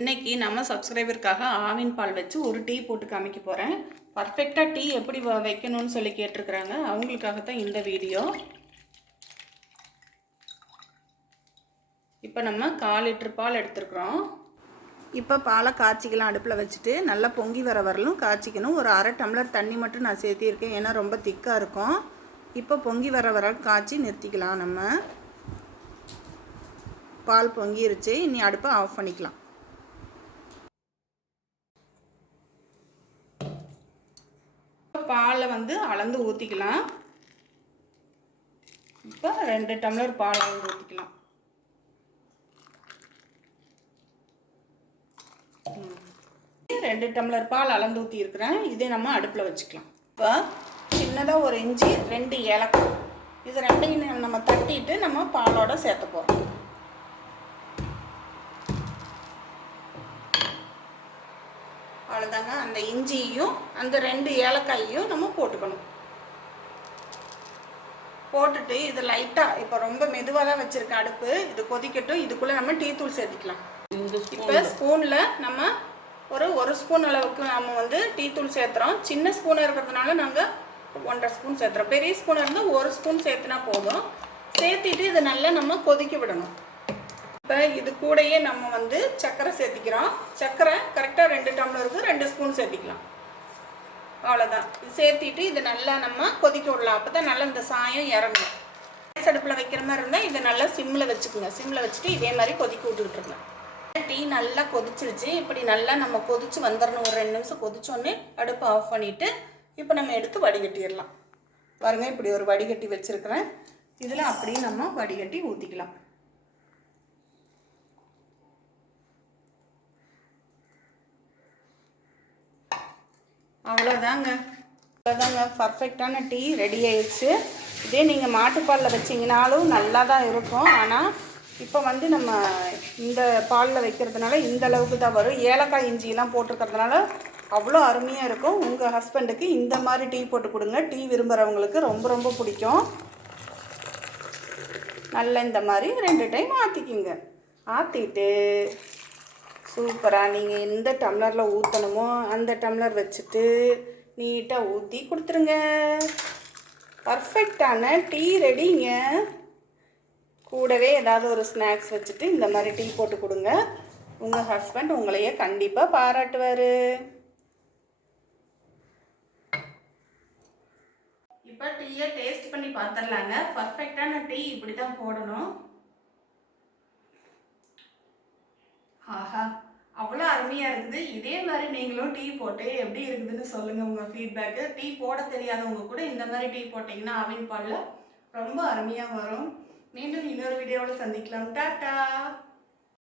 இன்னைக்கு நம்ம சப்ஸ்கிரைபருக்காக ஆவின் பால் வச்சு ஒரு டீ போட்டு காமிக்க போகிறேன் பர்ஃபெக்டாக டீ எப்படி வ- வைக்கணும்னு சொல்லி கேட்டிருக்கிறாங்க. அவங்களுக்காக தான் இந்த வீடியோ. இப்போ நம்ம கால் லிட்டர் பால் எடுத்துருக்குறோம். இப்போ பாலை காய்ச்சிக்கலாம் அடுப்பில் வச்சுட்டு நல்லா பொங்கி வர வரலும் காய்ச்சிக்கணும். ஒரு அரை டம்ளர் தண்ணி மட்டும் நான் சேர்த்திருக்கேன். ஏன்னா ரொம்ப திக்காக இருக்கும். இப்போ பொங்கி வர வர காய்ச்சி நிறுத்திக்கலாம் நம்ம. பால் பொங்கிருச்சு. இனி அடுப்பை ஆஃப் பண்ணிக்கலாம். பாலை வந்து அளந்து ஊற்றிக்கலாம் இப்போ ரெண்டு டம்ளர் பால் அளந்து ஊற்றிக்கலாம் ரெண்டு டம்ளர் பால் அளந்து ஊற்றி இருக்கிறேன் இதே நம்ம அடுப்பில் வச்சுக்கலாம். இப்போ சின்னதாக ஒரு இஞ்சி ரெண்டு ஏலக்காய். இது ரெண்டையும் நம்ம தட்டிட்டு நம்ம பாலோட சேர்த்த போகிறோம் அவ்வளோதாங்க அந்த இஞ்சியும் அந்த ரெண்டு ஏலக்காயையும் நம்ம போட்டுக்கணும். போட்டுட்டு இது லைட்டாக இப்போ ரொம்ப மெதுவாக தான் வச்சுருக்கேன் அடுப்பு. இது கொதிக்கட்டும் இதுக்குள்ளே நம்ம டீ தூள் சேர்த்திக்கலாம். இப்போ ஸ்பூனில் நம்ம ஒரு ஒரு ஸ்பூன் அளவுக்கு நம்ம வந்து டீ தூள் சேர்த்துறோம். சின்ன ஸ்பூன் இருக்கிறதுனால நாங்கள் ஒன்றரை ஸ்பூன் சேர்த்துறோம். பெரிய ஸ்பூன் இருந்தால் ஒரு ஸ்பூன் சேர்த்துனா போதும். சேர்த்திட்டு இதை நல்லா நம்ம கொதிக்க விடணும். இப்போ இது கூடயே நம்ம வந்து சர்க்கரை சேர்த்திக்கிறோம். சர்க்கரை கரெக்டாக ரெண்டு டம்ளருக்கு ரெண்டு ஸ்பூன் சேர்த்திக்கலாம். அவ்வளோதான் இது சேர்த்திட்டு இது நல்லா நம்ம கொதிக்க விடலாம். அப்போ தான் நல்லா இந்த சாயம் இறங்கும். கேஸ் அடுப்பில் வைக்கிற மாதிரி இருந்தால் இதை நல்லா சிம்மில் வச்சுக்கோங்க. சிம்மில் வச்சுட்டு இதே மாதிரி கொதிக்க விட்டுக்கிட்டு இருக்கலாம் டீ நல்லா கொதிச்சிருச்சு. இப்படி நல்லா நம்ம கொதிச்சு வந்துடணும் ஒரு ரெண்டு நிமிஷம் கொதிச்சோன்னே அடுப்பை ஆஃப் பண்ணிவிட்டு இப்போ நம்ம எடுத்து வடிகட்டிடலாம். பாருங்கள் இப்படி ஒரு வடிகட்டி வச்சுருக்கிறேன். இதில் அப்படியே நம்ம வடிகட்டி ஊற்றிக்கலாம் அவ்வளோதாங்க அவ்வளோதாங்க பர்ஃபெக்டான டீ ரெடி ஆயிடுச்சு. இதே நீங்கள் மாட்டுப்பாலில் வச்சிங்கனாலும் நல்லா தான் இருக்கும். ஆனால் இப்போ வந்து நம்ம இந்த பாலில் வைக்கிறதுனால இந்த அளவுக்கு தான் வரும். ஏலக்காய் இஞ்சியெல்லாம் போட்டிருக்கிறதுனால அவ்வளோ அருமையாக இருக்கும். உங்கள் ஹஸ்பண்டுக்கு இந்த மாதிரி டீ போட்டு கொடுங்க. டீ விரும்புகிறவங்களுக்கு ரொம்ப ரொம்ப பிடிக்கும். நல்லா இந்த மாதிரி ரெண்டு டைம் ஆற்றிக்கிங்க ஆற்றிட்டு சூப்பராக நீங்கள் எந்த டம்ளரில் ஊற்றணுமோ அந்த டம்ளர் வச்சுட்டு நீட்டாக ஊற்றி கொடுத்துருங்க. பர்ஃபெக்டான டீ ரெடிங்க. கூடவே ஏதாவது ஒரு ஸ்நாக்ஸ் வச்சுட்டு இந்த மாதிரி டீ போட்டு கொடுங்க. உங்கள் ஹஸ்பண்ட் உங்களையே கண்டிப்பாக பாராட்டுவார். இப்போ டீயை டேஸ்ட் பண்ணி பார்த்துடலாங்க பர்ஃபெக்டான டீ இப்படி தான் போடணும். ஆஹா அவ்வளோ அருமையாக இருக்குது. இதே மாதிரி நீங்களும் டீ போட்டு எப்படி இருக்குதுன்னு சொல்லுங்கள் உங்கள் ஃபீட்பேக்கு டீ போட தெரியாதவங்க கூட இந்த மாதிரி டீ போட்டிங்கன்னா அவின் பாலில் ரொம்ப அருமையாக வரும். மீண்டும் இன்னொரு வீடியோவில் சந்திக்கலாம். டாட்டா!